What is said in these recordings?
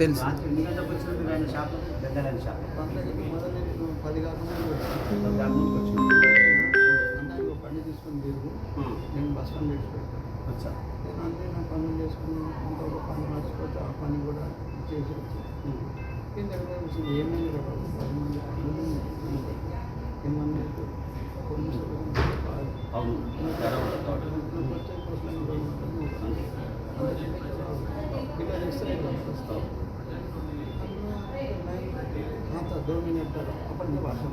తెలుసు. బండి తీసుకొని తిరుగు, నేను బస్ స్టాండ్ పెట్టి పెడతాను. నేను అంతే నా పనులు చేసుకుని ఇంత ఒక పని మర్చిపోతే ఆ పని కూడా చేసి వచ్చి ఏమైంది కదా 10 మంది ఏమన్నా हाँ 2 मिनट तक अपन भाषण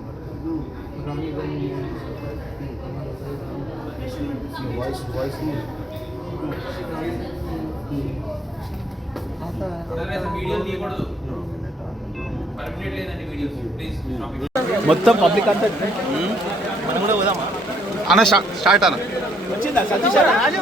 वॉइस మొత్తం పబ్లిక్ అంతా మనం కూడా పోదామా అన్న? స్టార్ట్ అన్న. వచ్చిందా సతీష్ రాజు?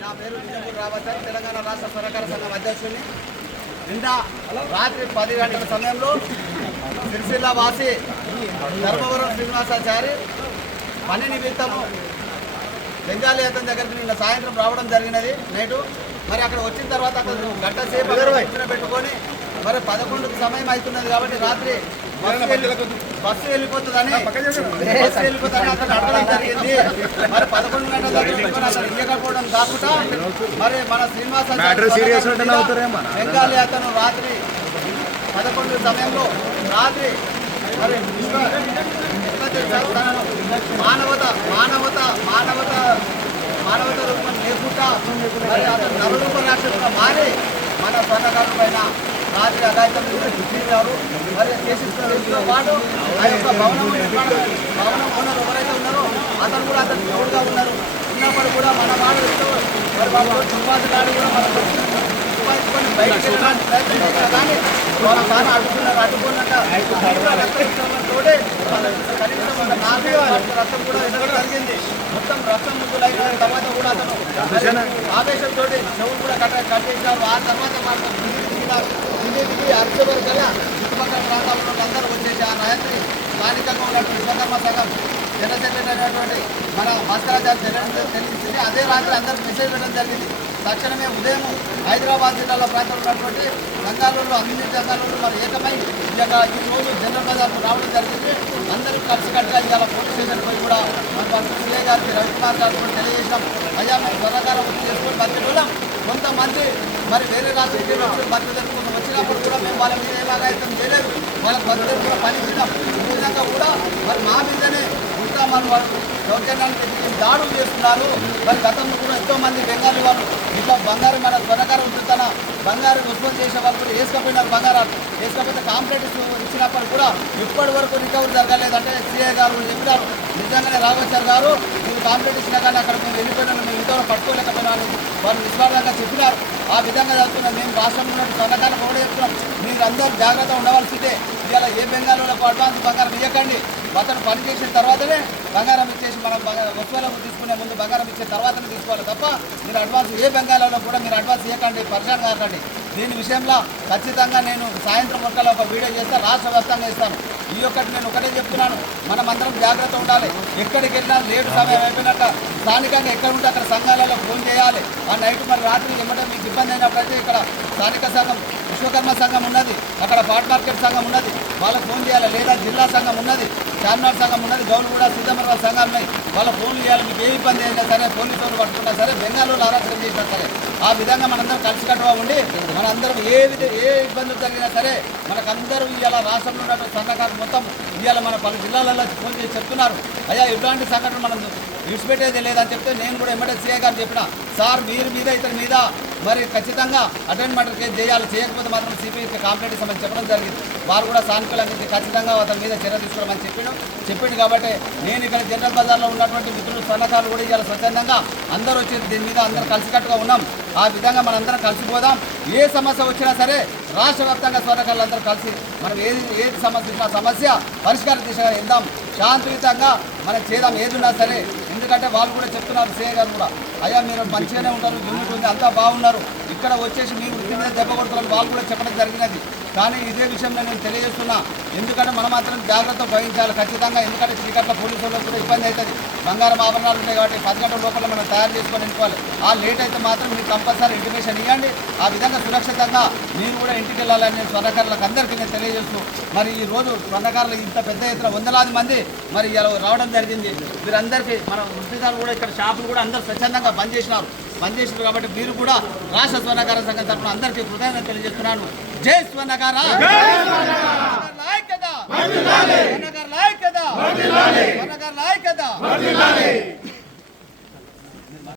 నా పేరు విజయపూర్ రావచ్చర్, తెలంగాణ రాష్ట్ర సహకార సంఘం అధ్యక్షుడిని. నిన్న రాత్రి 10 గంటల సమయంలో సిరిసిల్ల వాసి ధర్మవరం శ్రీనివాసాచారి పని నిమిత్తము బెంగాలీ అతని దగ్గరికి నిన్న సాయంత్రం రావడం జరిగినది నైటు. మరి అక్కడ వచ్చిన తర్వాత అక్కడ గంట సేపు పెట్టుకొని మరి 11కి సమయం అవుతున్నది కాబట్టి రాత్రి బస్సు వెళ్ళిపోతుందని అతను అడగడం జరిగింది. మరి 11 గంటల దగ్గర అతను ఇయ్యకపోవడం కాకుండా మరి మన శ్రీనివాస బెంగాలీ అతను రాత్రి 11 సమయంలో రాత్రి మరి మానవత మానవత మానవత మానవత రూపం లేకుండా మరి అతను నరరూప రాక్షసుగా మారి మన స్వర్ణకారుల పైన రాత్రి అఘాయితం గుర్తించారు. మరి చేసిన పాటు ఆ యొక్క భవనం ఓనర్ ఎవరైతే ఉన్నారో అతను కూడా అతను తోడుగా ఉన్నారు. ఉన్నప్పుడు కూడా మన వాళ్ళు మరి వాళ్ళు చుట్టుపక్కల గాడి కూడా మనం బయటకు వెళ్ళడానికి ప్రయత్నం చేశారు. కానీ వాళ్ళ సార్ అడ్డుకున్నారు. అడ్డుకున్నాక తోడే కనీసం 4 రక్తం కూడా ఎదగడం జరిగింది. మొత్తం రక్తం ముద్దులైన తర్వాత కూడా అతను ఆవేశంతో చెవులు కూడా కట్టేశారు. ఆ తర్వాత ఇంటికి అర్చవర్ గల చుట్టుపక్కల ప్రాంతాల్లో అందరూ వచ్చేసి ఆ రాత్రి స్థానికంగా ఉన్నటువంటి విశ్వకర్మ సంఘం జనరల్ సెక్రటరీ అయినటువంటి మన భాస్కరాచార్య తెలిసింది. అదే రాత్రి అందరికి మెసేజ్ పెట్టడం జరిగింది. తక్షణమే ఉదయం హైదరాబాద్ జిల్లాలో ప్రాంతంలో ఉన్నటువంటి సంఘాలలో అన్ని సంఘాలలో మరి ఏకమై ఈ రోజు జనరల్ బజార్కు రావడం జరిగింది. అందరూ కలిసికట్టుగా ఇవాళ పోలీస్ స్టేషన్ పోయి కూడా మన సిఐ గారికి రవికుమార్ గారికి కూడా తెలియజేసాం. అయ్యా మేము త్వరగా వచ్చి చేసుకొని బతికేళ్ళం. కొంతమంది మరి వేరే రాష్ట్రాలు బతుకు తెచ్చుకుని వచ్చినప్పుడు కూడా మేము వాళ్ళ మీద ఏమాగాయతం చేయలేదు. వాళ్ళకి బతుకు కూడా పనిచేద్దాం. ఈ విధంగా కూడా మరి మా మీదనే ఇంకా మన వాళ్ళు దౌర్జన్యానికి దాడులు చేస్తున్నారు. మరి గతంలో కూడా ఎంతోమంది బెంగాలీ వాళ్ళు ఇట్లా బంగారు మన స్వర్ణకారం ఉంచుతున్న బంగారు ఉత్పత్తి చేసే వాళ్ళు కూడా వేసుకపోయినారు. బంగారాలు వేసుకపోతే కాంప్లైంట్ ఇచ్చినప్పుడు కూడా ఇప్పటి వరకు రికవరీ జరగలేదంటే సిఐ గారు చెప్పినారు. నిజంగానే రాఘవేశ్వర్ గారు మీరు కాంప్లైంట్ ఇచ్చినా కానీ అక్కడ మేము వెళ్ళిపోయినా మేము ఇంతవరకు పట్టుకోలేకపోయినా అని వాళ్ళు నిస్వార్థంగా చెప్పినారు. ఆ విధంగా చదువుతున్నాం. మేము రాష్ట్రంలో ఉన్న స్వర్ణకారం కూడా చెప్తున్నాం. మీరు అందరూ జాగ్రత్త ఉండవలసిందే. ఇవాళ ఏ బెంగాలీలకు అడ్వాన్స్ బంగారం ఇవ్వకండి. అతను పని చేసిన తర్వాతనే బంగారం ఇచ్చేసి మనం వస్తువులకు తీసుకునే ముందు బంగారం ఇచ్చే తర్వాతనే తీసుకోవాలి తప్ప మీరు అడ్వాన్స్ ఏ బెంగాలీలో కూడా మీరు అడ్వాన్స్ ఇవ్వకండి, పరిశాన్ కాకండి. దీని విషయంలో ఖచ్చితంగా నేను సాయంత్రం వరకు ఒక వీడియో చేస్తే రాష్ట్ర వ్యాప్తంగా ఇస్తాను. ఈ ఒక్కటి నేను ఒకటే చెప్తున్నాను, మనమందరం జాగ్రత్త ఉండాలి. ఎక్కడికి వెళ్ళినా లేటు సమయం అయిపోయినాక స్థానికంగా ఎక్కడ ఉంటే అక్కడ సంఘాలలో ఫోన్ చేయాలి. ఆ నైట్ మరి రాత్రి ఏమంటే మీకు ఇబ్బంది అయినప్పుడైతే ఇక్కడ స్థానిక సంఘం విశ్వకర్మ సంఘం ఉన్నది, అక్కడ పాట్ మార్కెట్ సంఘం ఉన్నది, వాళ్ళకి ఫోన్ చేయాలి. లేదా జిల్లా సంఘం ఉన్నది, చార్మినార్ సంఘం ఉన్నది, గౌన్గూడ సీతమ్మర సంఘాలు ఉన్నాయి. వాళ్ళ ఫోన్లు చేయాలి. మీకు ఏ ఇబ్బంది అయినా సరే పోలీసు వాళ్ళు పట్టుకున్నా సరే బెంగాళూరు అరాచకం చేసినా సరే ఆ విధంగా మనందరం కలిసికట్టుగా ఉండి మనందరం ఏ ఇబ్బందులు జరిగినా సరే మనకందరూ ఇవాళ రాష్ట్రంలో ఉన్నటువంటి సంఘకాలు మొత్తం ఇవాళ మన పలు జిల్లాలలో ఫోన్ చేసి చెప్తున్నారు. అయ్యా ఇట్లాంటి సంఘటన మనం విడిచిపెట్టేది లేదని చెప్తే నేను కూడా ఎమ్మెల్యే సీఐ గారు చెప్పిన సార్ మీరు మీద ఇతని మీద మరి ఖచ్చితంగా అటెండ్మెంట్ కేసు చేయాలి, చేయకపోతే మాత్రం సిపిఐకి కాంప్లైంట్ ఇస్తామని చెప్పడం జరిగింది. వారు కూడా సానుకూలంగా ఖచ్చితంగా అతని మీద చర్య తీసుకోవడం చెప్పిండు. కాబట్టి నేను ఇక్కడ జనరల్ బజార్లో ఉన్నటువంటి మిత్రులు సన్నకాలు కూడా ఇవాళ స్వచ్ఛందంగా అందరూ వచ్చి దీని మీద అందరూ కలిసికట్టుగా ఉన్నాం. ఆ విధంగా మనందరం కలిసిపోదాం. ఏ సమస్య వచ్చినా సరే రాష్ట్ర వ్యాప్తంగా స్వర్ణకారులు అందరూ కలిసి మనం ఏది సమస్య వచ్చినా సమస్య పరిష్కార దిశగా వెళ్దాం, శాంతియుతంగా మనం చేద్దాం ఏది ఉన్నా సరే. ఎందుకంటే వాళ్ళు కూడా చెప్తున్నారు సీఏ గారు కూడా అయ్యా మీరు మంచిగానే ఉంటారు, యూనిట్ ఉంది, అంతా బాగున్నారు, ఇక్కడ వచ్చేసి మీరు వృత్తి మీద దెబ్బ కొడుతున్నారు వాళ్ళు కూడా చెప్పడం జరిగినది. కానీ ఇదే విషయంలో నేను తెలియజేస్తున్నా, ఎందుకంటే మనం మాత్రం జాగ్రత్త వహించాలి ఖచ్చితంగా. ఎందుకంటే చీకట్ల పోలీసు వాళ్ళకి కూడా ఇబ్బంది అవుతుంది. బంగారం ఆభరణాలు ఉంటాయి కాబట్టి 10 గంటల లోపల మనం తయారు చేసుకొని వెళ్ళిపోవాలి. ఆ లేట్ అయితే మాత్రం మీరు కంపల్సరీ ఇంటిమేషన్ ఇవ్వండి. ఆ విధంగా సురక్షితంగా మీరు కూడా ఇంటికి వెళ్ళాలని నేను స్వర్ణకారులకు అందరికీ నేను తెలియజేస్తూ, మరి ఈ రోజు స్వర్ణకారులు ఇంత పెద్ద ఎత్తున 100,000 మంది మరి ఇలా రావడం జరిగింది. వీరందరికీ మన వృత్తిదారులు కూడా ఇక్కడ షాపులు కూడా అందరూ స్వచ్ఛందంగా బంద్ చేసినారు కాబట్టి మీరు కూడా రాష్ట్ర స్వర్ణకార సంఘం తరఫున అందరికీ కృతజ్ఞతలు తెలియజేస్తున్నాను. జై స్వర్ణకార, స్వర్ణకార ఐక్యత.